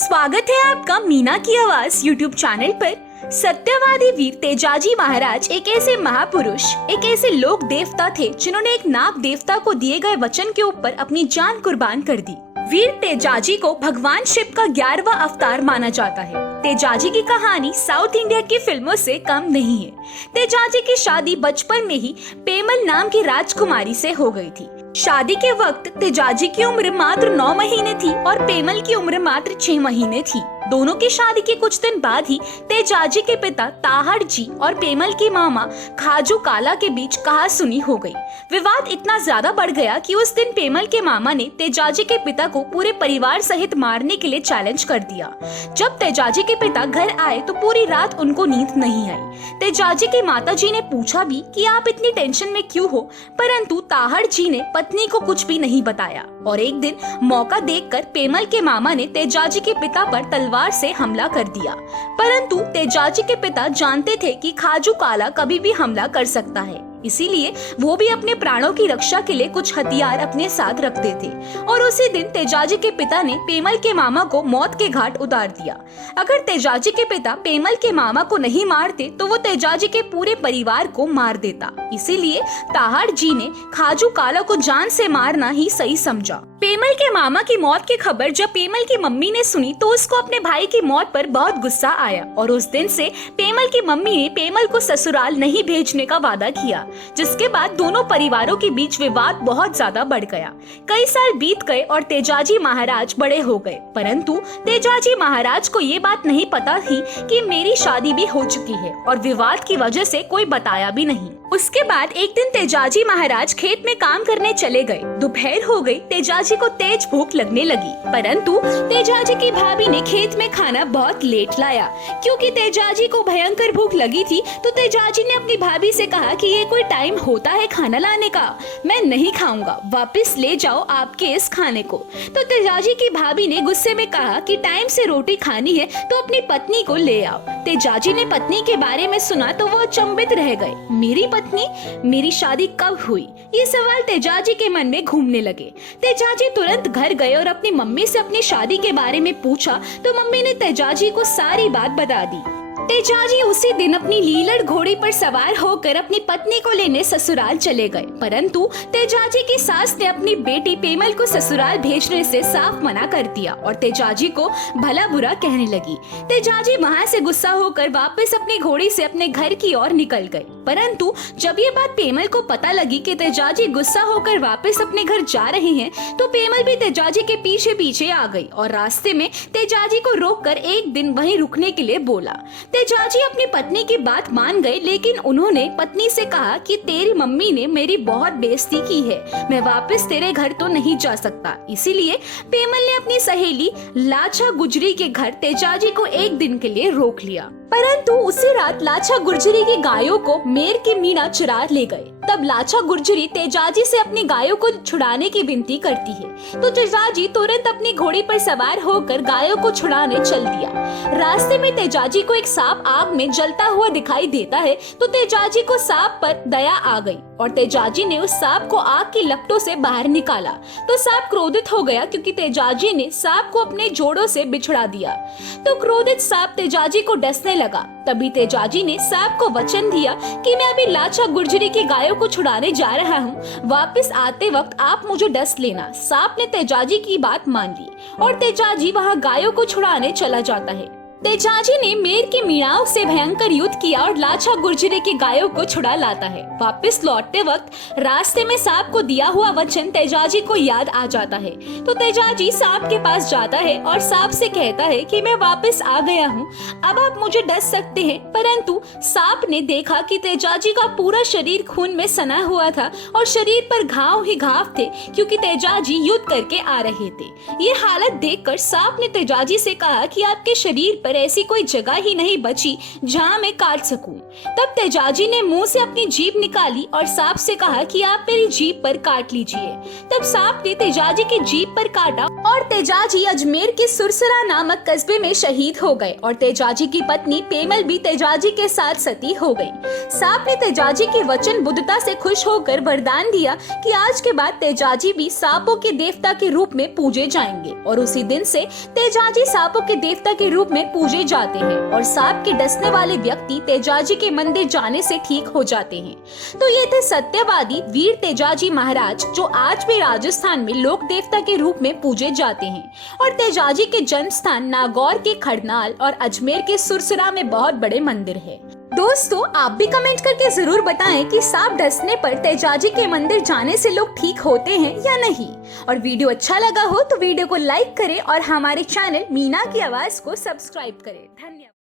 स्वागत है आपका मीना की आवाज यूट्यूब चैनल पर। सत्यवादी वीर तेजाजी महाराज एक ऐसे महापुरुष, एक ऐसे लोक देवता थे जिन्होंने एक नाग देवता को दिए गए वचन के ऊपर अपनी जान कुर्बान कर दी। वीर तेजाजी को भगवान शिव का 11वां अवतार माना जाता है। तेजाजी की कहानी साउथ इंडिया की फिल्मों से कम नहीं है। तेजाजी की शादी बचपन में ही पेमल नाम की राजकुमारी से हो गई थी। शादी के वक्त तेजाजी की उम्र मात्र 9 महीने थी और पेमल की उम्र मात्र 6 महीने थी। दोनों की शादी के कुछ दिन बाद ही तेजाजी के पिता ताहड़ जी और पेमल की मामा खाजू काला के बीच कहासुनी हो गई। विवाद इतना ज्यादा बढ़ गया कि उस दिन पेमल के मामा ने तेजाजी के पिता को पूरे परिवार सहित मारने के लिए चैलेंज कर दिया। जब तेजाजी के पिता घर आए तो पूरी रात उनको नींद नहीं आई। तेजाजी की माताजी ने पूछा भी कि आप इतनी टेंशन में क्यों हो, परंतु ताहड़ जी ने पत्नी को कुछ भी नहीं बताया। और एक दिन मौका देखकर पेमल के मामा ने तेजाजी के पिता पर तलवार से हमला कर दिया, परंतु तेजाजी के पिता जानते थे कि खाजू काला कभी भी हमला कर सकता है, इसीलिए वो भी अपने प्राणों की रक्षा के लिए कुछ हथियार अपने साथ रखते थे। और उसी दिन तेजाजी के पिता ने पेमल के मामा को मौत के घाट उतार दिया। अगर तेजाजी के पिता पेमल के मामा को नहीं मारते तो वो तेजाजी के पूरे परिवार को मार देता। इसीलिए ताहड़ जी ने खाजू काला को जान से मारना ही सही समझा। पेमल के मामा की मौत की खबर जब पेमल की मम्मी ने सुनी तो उसको अपने भाई की मौत पर बहुत गुस्सा आया और उस दिन से पेमल की मम्मी ने पेमल को ससुराल नहीं भेजने का वादा किया, जिसके बाद दोनों परिवारों के बीच विवाद बहुत ज्यादा बढ़ गया। कई साल बीत गए और तेजाजी महाराज बड़े हो गए, परंतु तेजाजी महाराज को ये बात नहीं पता थी कि मेरी शादी भी हो चुकी है और विवाद की वजह से कोई बताया भी नहीं। उसके बाद एक दिन तेजाजी महाराज खेत में काम करने चले गए। दोपहर हो गई, तेजाजी को तेज भूख लगने लगी, परंतु तेजाजी की भाभी ने खेत में खाना बहुत लेट लाया। क्योंकि तेजाजी को भयंकर भूख लगी थी तो तेजाजी ने अपनी भाभी से कहा कि ये कोई टाइम होता है खाना लाने का, मैं नहीं खाऊंगा, वापस ले जाओ आपके इस खाने को। तो तेजाजी की भाभी ने गुस्से में कहा कि टाइम से रोटी खानी है तो अपनी पत्नी को ले आओ। तेजाजी ने पत्नी के बारे में सुना तो वो अचंभित रह गए। मेरी पत्नी, मेरी शादी कब हुई, ये सवाल तेजाजी के मन में घूमने लगे। तेजाजी तुरंत घर गए और अपनी मम्मी से अपनी शादी के बारे में पूछा तो मम्मी ने तेजाजी को सारी बात बता दी। तेजाजी उसी दिन अपनी लीलड़ घोड़ी पर सवार होकर अपनी पत्नी को लेने ससुराल चले गए, परंतु तेजाजी की सास ने अपनी बेटी पेमल को ससुराल भेजने से साफ मना कर दिया और तेजाजी को भला बुरा कहने लगी। तेजाजी वहां से गुस्सा होकर वापस अपनी घोड़ी से अपने घर की ओर निकल गए, परंतु जब ये बात पेमल को पता लगी कि तेजाजी गुस्सा होकर वापस अपने घर जा रहे हैं तो पेमल भी तेजाजी के पीछे पीछे आ गई और रास्ते में तेजाजी को रोककर एक दिन वहीं रुकने के लिए बोला। तेजाजी अपनी पत्नी की बात मान गए, लेकिन उन्होंने पत्नी से कहा कि तेरी मम्मी ने मेरी बहुत बेइज्जती की है, मैं वापस तेरे घर तो नहीं जा सकता। इसीलिए पेमल ने अपनी सहेली लाछा गुजरी के घर तेजाजी को एक दिन के लिए रोक लिया, परंतु उसी रात लाछा गुर्जरी की गायों को मेर की मीना चुरा ले गए। तब लाछा गुर्जरी तेजाजी से अपनी गायों को छुड़ाने की विनती करती है तो तेजाजी तुरंत अपनी घोड़ी पर सवार होकर गायों को छुड़ाने चल दिया। रास्ते में तेजाजी को एक सांप आग में जलता हुआ दिखाई देता है तो तेजाजी को सांप पर दया आ गई और तेजाजी ने उस सांप को आग की लपटों से बाहर निकाला तो सांप क्रोधित हो गया क्योंकि तेजाजी ने सांप को अपने जोड़ों से बिछड़ा दिया। तो क्रोधित सांप तेजाजी को डसने लगा। तभी तेजाजी ने सांप को वचन दिया कि मैं अभी लाछा गुर्जरी की गायों को छुड़ाने जा रहा हूँ, वापस आते वक्त आप मुझे डस लेना। सांप ने तेजाजी की बात मान ली और तेजाजी वहाँ गायों को छुड़ाने चला जाता है। तेजाजी ने मेर की मीणाओं से भयंकर युद्ध किया और लाछा गुर्जरी की गायों को छुड़ा लाता है। वापस लौटते वक्त रास्ते में सांप को दिया हुआ वचन तेजाजी को याद आ जाता है तो तेजाजी सांप के पास जाता है और सांप से कहता है कि मैं वापस आ गया हूँ, अब आप मुझे डस सकते हैं। परंतु सांप ने देखा कि तेजाजी का पूरा शरीर खून में सना हुआ था और शरीर पर घाव ही घाव थे क्योंकि तेजाजी युद्ध करके आ रहे थे। ये हालत देखकर सांप ने तेजाजी से कहा कि आपके शरीर पर पर ऐसी कोई जगह ही नहीं बची जहां मैं काट सकूं। तब तेजाजी ने मुंह से अपनी जीभ निकाली और सांप से कहा कि आप मेरी जीभ पर काट लीजिए। तब सांप ने तेजाजी की जीभ पर काटा और तेजाजी अजमेर के सुरसरा नामक कस्बे में शहीद हो गए और तेजाजी की पत्नी पेमल भी तेजाजी के साथ सती हो गई। सांप ने तेजाजी की वचन बुद्धता से खुश होकर वरदान दिया कि आज के बाद तेजाजी भी सांपों के देवता के रूप में पूजे जाएंगे और उसी दिन से तेजाजी सांपों के देवता के रूप में पूजे जाते हैं और सांप के डसने वाले व्यक्ति तेजाजी के मंदिर जाने से ठीक हो जाते हैं। तो ये थे सत्यवादी वीर तेजाजी महाराज, जो आज भी राजस्थान में लोक देवता के रूप में पूजे जाते हैं। और तेजाजी के जन्म स्थान नागौर के खड़नाल और अजमेर के सुरसरा में बहुत बड़े मंदिर है। दोस्तों, आप भी कमेंट करके जरूर बताएं कि सांप डसने पर तेजाजी के मंदिर जाने से लोग ठीक होते हैं या नहीं। और वीडियो अच्छा लगा हो तो वीडियो को लाइक करें और हमारे चैनल मीना की आवाज को सब्सक्राइब करें। धन्यवाद।